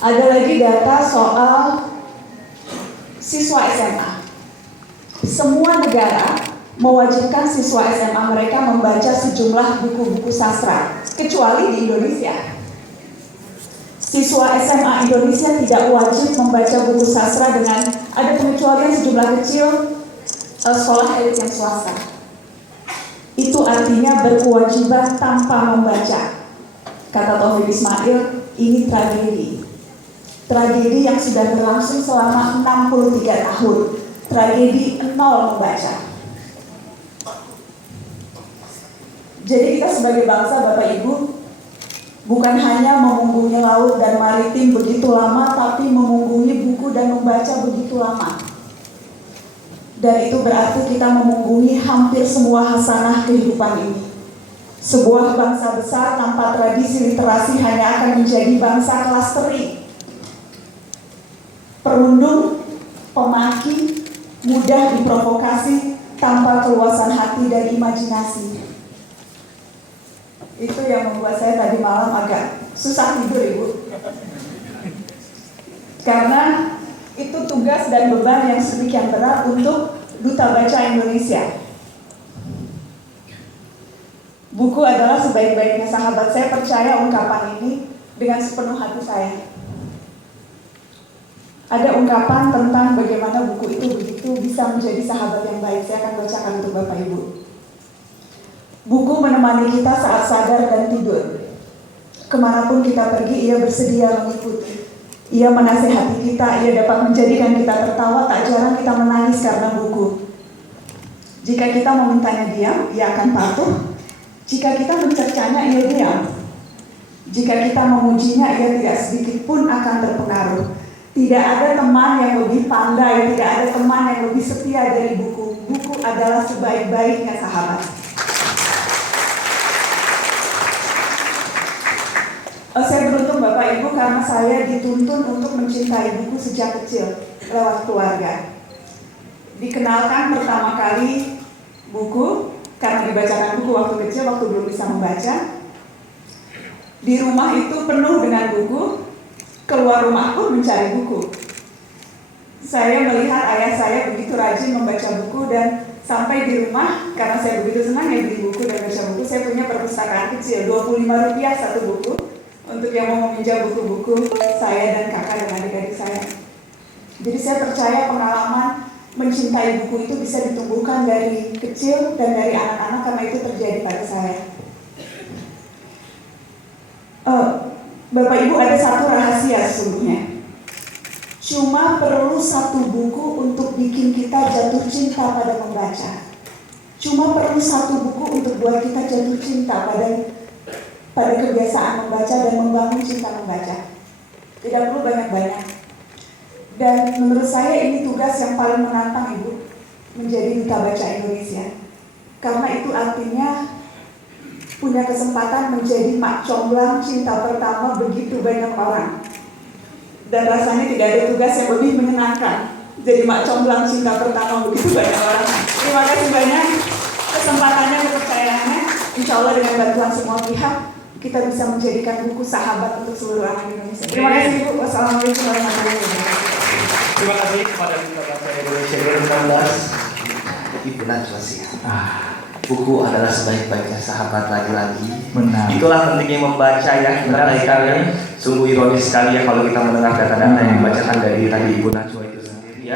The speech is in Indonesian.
Ada lagi data soal siswa SMA. Semua negara mewajibkan siswa SMA mereka membaca sejumlah buku-buku sastra, kecuali di Indonesia. Siswa SMA Indonesia tidak wajib membaca buku sastra dengan ada pengecualian sejumlah kecil sekolah elit yang swasta. Itu artinya berkewajiban tanpa membaca. Kata Taufik Ismail, ini tragedi. Tragedi yang sudah berlangsung selama 63 tahun. Tragedi nol membaca. Jadi kita sebagai bangsa, Bapak Ibu, bukan hanya memunggungi laut dan maritim begitu lama, tapi memunggungi buku dan membaca begitu lama. Dan itu berarti kita memunggungi hampir semua hasanah kehidupan ini. Sebuah bangsa besar tanpa tradisi literasi hanya akan menjadi bangsa kelas teri. Perundung, pemaki, mudah diprovokasi tanpa keluasan hati dan imajinasi. Itu yang membuat saya tadi malam agak susah tidur, Ibu. Karena itu tugas dan beban yang sedemikian berat untuk Duta Baca Indonesia. Buku adalah sebaik-baiknya sahabat. Saya percaya ungkapan ini dengan sepenuh hati saya. Ada ungkapan tentang bagaimana buku itu begitu bisa menjadi sahabat yang baik. Saya akan bacakan untuk Bapak Ibu. Buku menemani kita saat sadar dan tidur. Kemanapun kita pergi, ia bersedia mengikuti. Ia menasihati kita, ia dapat menjadikan kita tertawa, tak jarang kita menangis karena buku. Jika kita memintanya diam, ia akan patuh. Jika kita mencercanya, ia diam. Jika kita memujinya, ia tidak sedikit pun akan terpengaruh. Tidak ada teman yang lebih pandai, tidak ada teman yang lebih setia dari buku. Buku adalah sebaik-baiknya sahabat. Saya beruntung Bapak Ibu karena saya dituntun untuk mencintai buku sejak kecil lewat keluarga. Dikenalkan pertama kali buku karena dibacakan buku waktu kecil, waktu belum bisa membaca. Di rumah itu penuh dengan buku, keluar rumah pun mencari buku. Saya melihat ayah saya begitu rajin membaca buku dan sampai di rumah, karena saya begitu senang ya beli buku dan baca buku, saya punya perpustakaan kecil, Rp25 satu buku, untuk yang mau meminjam buku-buku saya dan kakak dan adik-adik saya. Jadi saya percaya pengalaman mencintai buku itu bisa ditumbuhkan dari kecil dan dari anak-anak karena itu terjadi pada saya. Bapak Ibu, ada satu rahasia sesungguhnya. Cuma perlu satu buku untuk bikin kita jatuh cinta pada membaca. Cuma perlu satu buku untuk buat kita jatuh cinta pada kebiasaan membaca dan membangun cinta membaca. Tidak perlu banyak-banyak. Dan menurut saya ini tugas yang paling menantang Ibu, menjadi Duta Baca Indonesia. Karena itu artinya punya kesempatan menjadi mak comblang cinta pertama begitu banyak orang. Dan rasanya tidak ada tugas yang lebih menyenangkan jadi mak comblang cinta pertama begitu banyak orang. Terima kasih banyak kesempatannya, kepercayaannya. Insya Allah dengan bantuan semua pihak kita bisa menjadikan buku sahabat untuk seluruh anak Indonesia. Terima kasih Ibu. Wassalamualaikum warahmatullahi wabarakatuh. Terima kasih kepada Duta Baca Indonesia 2016, Ibu Najwa Shihab. Buku adalah sebaik-baiknya sahabat lagi-lagi. Benar. Itulah pentingnya membaca ya. Benar sekali. Sungguh ironis sekali ya kalau kita mendengar data-data yang dibacakan dari tadi Ibu Najwa itu.